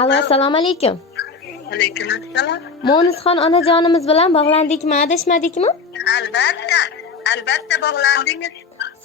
Alo, assalomu alaykum. Alaykum assalom. Mo'nisxon onajonimiz bilan bog'landikmi, adashmadikmi? Albatta bog'landingiz.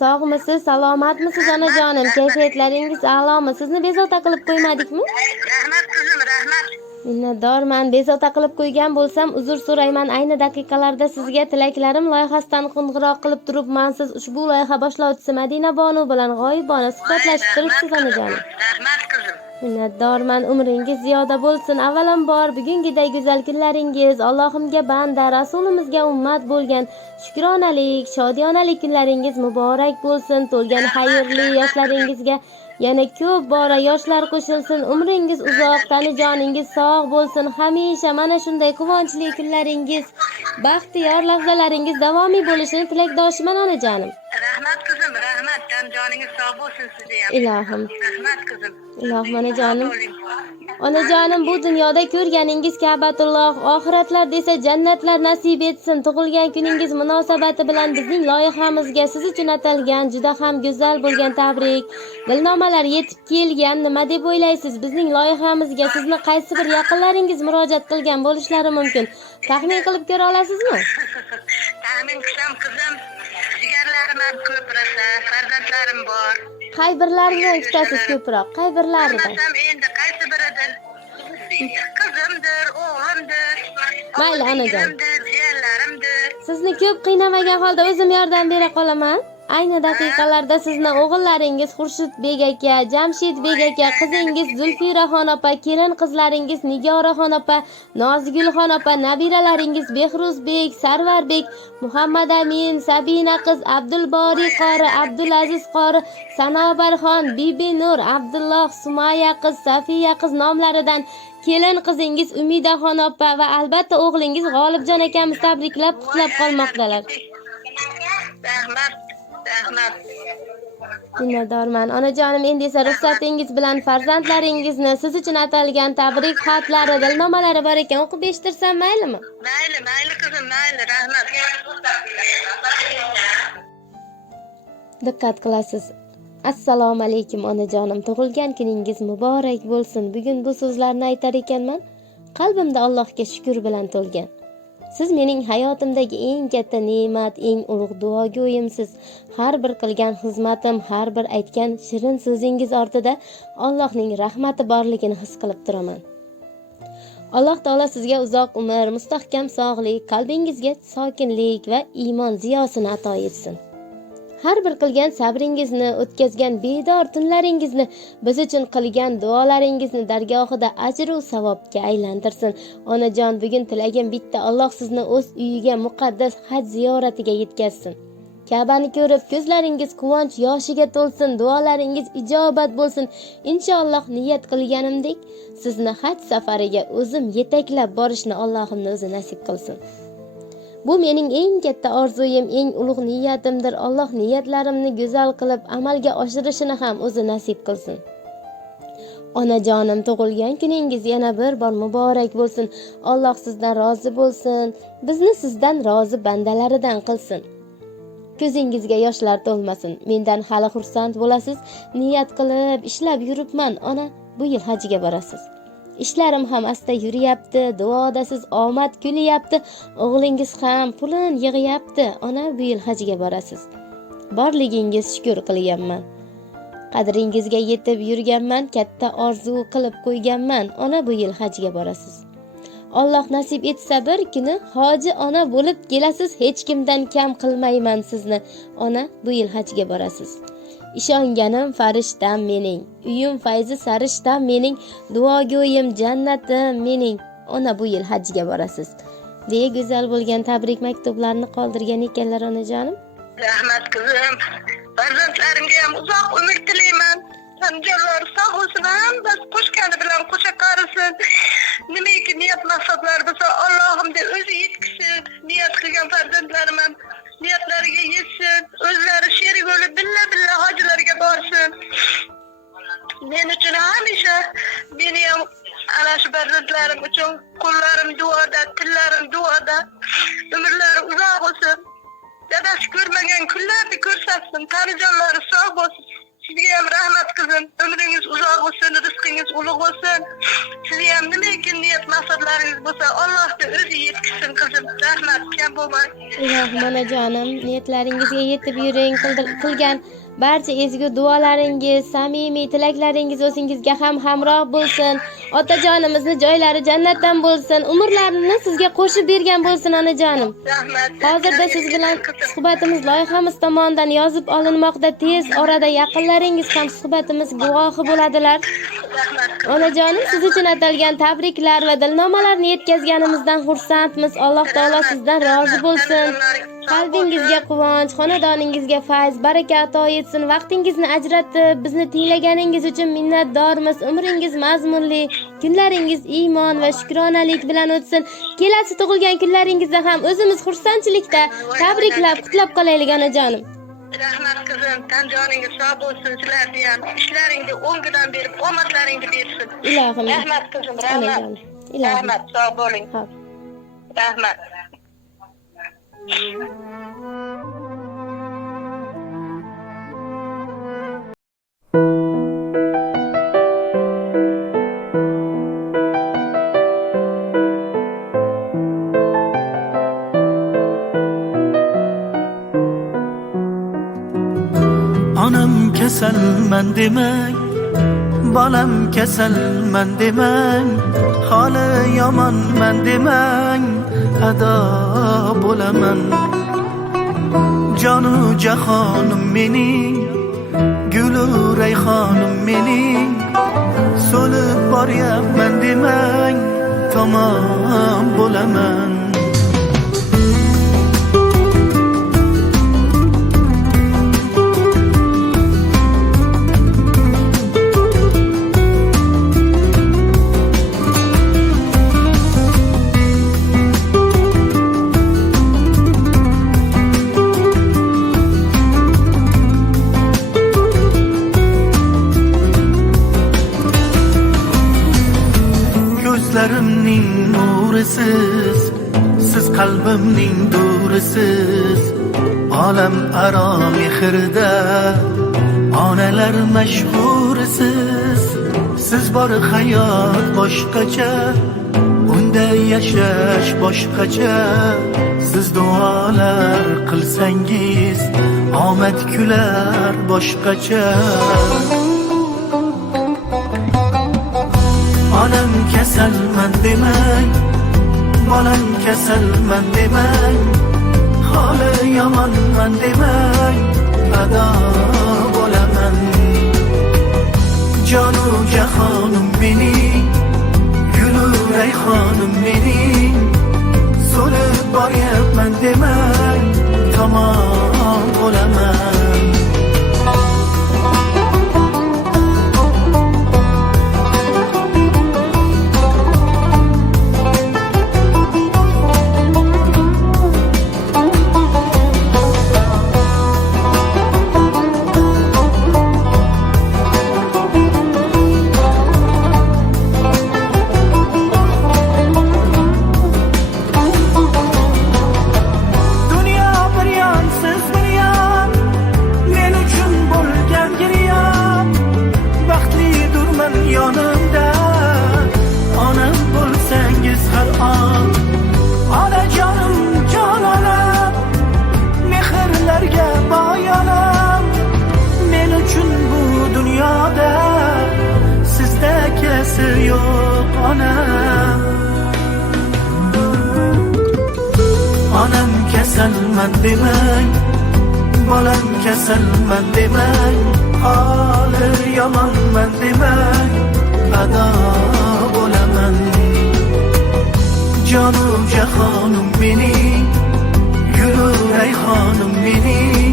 Sog'misiz, salomatmisiz onajonim? Kayfiyatlaringiz a'lomi? Sizni bezovta qilib qo'ymadikmi? Rahmat qizim, rahmat. Minnatdorman. Bezovta qilib qo'ygan bo'lsam, uzr so'rayman. Ayni daqiqalarda sizga tilaklarim loyihasidan qo'ng'iroq qilib turibman. Siz ushbu loyiha boshlovchisi Madina Bonu bilan g'oyibona suhbatlashib turibsiz onajonim. Rahmat qizim. Minnatdorman. Umringiz ziyoda bo'lsin. Avvalambor bugungiday go'zal kunlaringiz Allohimga banda, Rasulimizga ummat bo'lgan shukronalik, shodiyonalik kunlaringiz muborak bo'lsin. To'lgan xayrli yoshlaringizga yana ko'p bora yoshlar qo'shilsin. Umringiz uzoq, tanijoningiz sog' bo'lsin. Hamisha mana shunday quvonchli kunlaringiz, baxtiyor lahzalaringiz davomiy bo'lishini tilakdoshiman onajonim. Rahmat qizim, rahmat. Joningiz sog' bo'lsin sizga ham. Ilohim. Rahmat qizim. Ilohim onajonim. Onajonim, bu dunyoda ko'rganingiz Ka'batulloh, oxiratlarda esa jannatlar nasib etsin. Tug'ilgan kuningiz munosabati bilan bizning loyihamizga siz uchun atalgan juda ham go'zal bo'lgan tabrik, dilnomalar yetib kelgan. Nima deb o'ylaysiz? Bizning loyihamizga sizni qaysi bir yaqinlaringiz murojaat qilgan bo'lishlari mumkin. Taxmin qilib ko'ra olasizmi? Taxmin qilsam qizim, jigarlarim ham ko'p rosa, farzandlarim bor. Qay birlarini kutasiz ko'proq? Qay birlaridan? Bilmasam endi qaysi biridir. Qizimdir, o'g'limdir. Mayli onajon. Jiyanlarimdir. Sizni ko'p qiynamagan holda o'zim yordam bera qolaman. Ayni daqiqalarda sizni o'g'illaringiz Xurshidbek aka, Jamshidbek aka, qizingiz Zulfiraxon opa, kelin qizlaringiz Nigoraxon opa, Nozigulxon opa, nabiralaringiz Behruzbek, Sarvarbek, Muhammad Amin, Sabina qiz, Abdulbori qori, Abdulaziz qori, Sanobarxon, Bibi Nur, Abdulloh, Sumaya qiz, Safiya qiz nomlaridan kelin qizingiz Umidaxon opa va albatta o'g'lingiz G'olibjon akamiz tabriklab, qutlab qolmoqdalar. Rahmat. Rahmat. Minnatdorman onajonim. Endi esa ruxsatingiz bilan farzandlaringizni siz uchun atalgan tabrik xatlari, dilnomalari bor ekan, o'qib eshitirsam maylimi? Mayli, mayli qizim, mayli. Rahmat. Diqqat qilasiz. Assalomu alaykum onajonim. Tug'ilgan kuningiz muborak bo'lsin. Bugun bu so'zlarni aytar ekanman. Qalbimda Allohga shukr bilan to'lgan. Siz mening hayotimdagi eng katta ne'mat, eng ulug' duogo'yimsiz. Har bir qilgan xizmatim, har bir aytgan shirin so'zingiz ortida Allohning rahmati borligini his qilib turaman. Alloh taolo sizga uzoq umr, mustahkam sog'lik, qalbingizga sokinlik va iymon ziyosini ato etsin. Har bir qilgan sabringizni, o'tkazgan bedor tunlaringizni, biz uchun qilgan duolaringizni dargohida ajr va savobga aylantirsin. Onajon, bugun tilagim bitta, Alloh sizni o'z uyiga muqaddas haj ziyoratiga yetkazsin. Ka'bani ko'rib ko'zlaringiz quvonch yoshiga to'lsin, duolaringiz ijobat bo'lsin. Inshaalloh niyat qilganimdek sizni haj safariga o'zim yetaklab borishni Allohimni o'zi nasib qilsin. Bu mening eng katta orzuyim, eng ulug' niyatimdir. Alloh niyatlarimni go'zal qilib amalga oshirishini ham o'zi nasib qilsin. Onajonim, tug'ilgan kuningiz yana bir bor muborak bo'lsin. Alloh sizdan rozi bo'lsin. Bizni sizdan rozi bandalaridan qilsin. Ko'zingizga yoshlar to'lmasin. Mendan hali xursand bo'lasiz. Niyat qilib ishlab yuribman. Ona, bu yil hajga borasiz. Ishlarim ham asta yuriyapti, duodasiz omad kulyapti. O'g'lingiz ham pulin yig'yapti. Ona, bu yil hajga borasiz. Borligingiz shukr qilganman. Qadringizga yetib yurganman, katta orzu qilib qo'yganman. Ona, bu yil hajga borasiz. Alloh nasib etsa bir kuni hoji ona bo'lib kelasiz. Hech kimdan kam qilmayman sizni. Ona, bu yil hajga borasiz. Ishonganim farishtam mening, uyim fayzi sarishtam mening, duogo'yim jannatim mening. Ona, bu yil hajga borasiz. deya go'zal bo'lgan tabrik maktublarini qoldirgan ekanlar onajonim. Rahmat qizim. Farzandlarimga ham uzoq umr tilayman. Tanjonlar sog' bo'lsin, hammasi qo'shgani bilan qo'sha qarisin. Nimaiki niyat maqsadlar bo'lsa Allohim deb o'zi yetkazsin. Niyat qilgan farzandlarim ham niyatlariga yetsin. O'zlari sherik bo'lib billa hojlarga borsin. Men uchun hamisha meni ham ana shu farzandlarim uchun qo'llarim duoda, tillarim duoda. Umrlari uzoq bo'lsin. Dadasi ko'rmagan kunlarni ko'rsatsin. Tanijonlari sog' bo'lsin. Sizga ham rahmat qizim. Umringiz uzoq bo'lsin. rizqingiz ulug' bo'lsin. Siz ham nimaki niyat maqsadlaringiz bo'lsa, Alloh da o'zi yetkazsin qizim. Rahmat, kam bo'lmang. Ilohim onajonim, niyatlaringizga yetib yuring. Qilgan barcha ezgu duolaringiz, samimiy tilaklaringiz o'zingizga ham hamroh bo'lsin. Otajonimizni joylari jannatdan bo'lsin. Umrlarini sizga qo'shib bergan bo'lsin onajonim. Rahmat. Hozirda siz bilan suhbatimiz loyihamiz tomonidan yozib olinmoqda. Tez orada yaqinlaringiz ham suhbatimiz guvohi bo'ladilar. Rahmat. Onajonim, siz uchun atalgan tabriklar va dilnomalarni yetkazganimizdan xursandmiz. Alloh taolo sizdan rozi bo'lsin. Qalbingizga quvonch, xonadoningizga fayz, baraka ato etsin. Vaqtingizni ajratib bizni tinglaganingiz uchun minnatdormiz. Umringiz mazmunli, kunlaringiz iymon va shukronalik bilan o'tsin. Kelasi tug'ilgan kunlaringizda ham o'zimiz xursandchilikda tabriklab, qutlab qolaylik onajonim. Rahmat qizim, tan joningiz sog' bo'lsin, sizlarni ham ishlaringni o'ngidan berib, omadlaringni bersin. Ilohim. Rahmat qizim, rahmat. Onajonim. Ilohim. Rahmat, sog' bo'ling. Xo'p. Rahmat. Onam kasalman demang, bolam kasalman demang, holi yomonman demang, ado bo'laman. Jonu jahonim mening, gulu rayhonim mening, so'lib boryapman demang, tamom bo'laman. Ko'zlarimning nurisiz, siz qalbimning durisiz, olam aro mehrda onalar mashhurisiz. Siz bor hayot boshqacha, unda yashash boshqacha. Siz duolar qilsangiz omad kular boshqacha. Onam kasalman demang, bolam kasalman demang, holi yomonman demang, ado bo'laman. Jonu jahonim mening, gulu rayhonim mening, so'lib boryapman demang, tamom bo'laman. Yo'q onam. Onam kasalman demang, bolam kasalman demang, holi yomonman demang, ado bo'laman. Jonu jahonim mening, gulu rayhonim mening,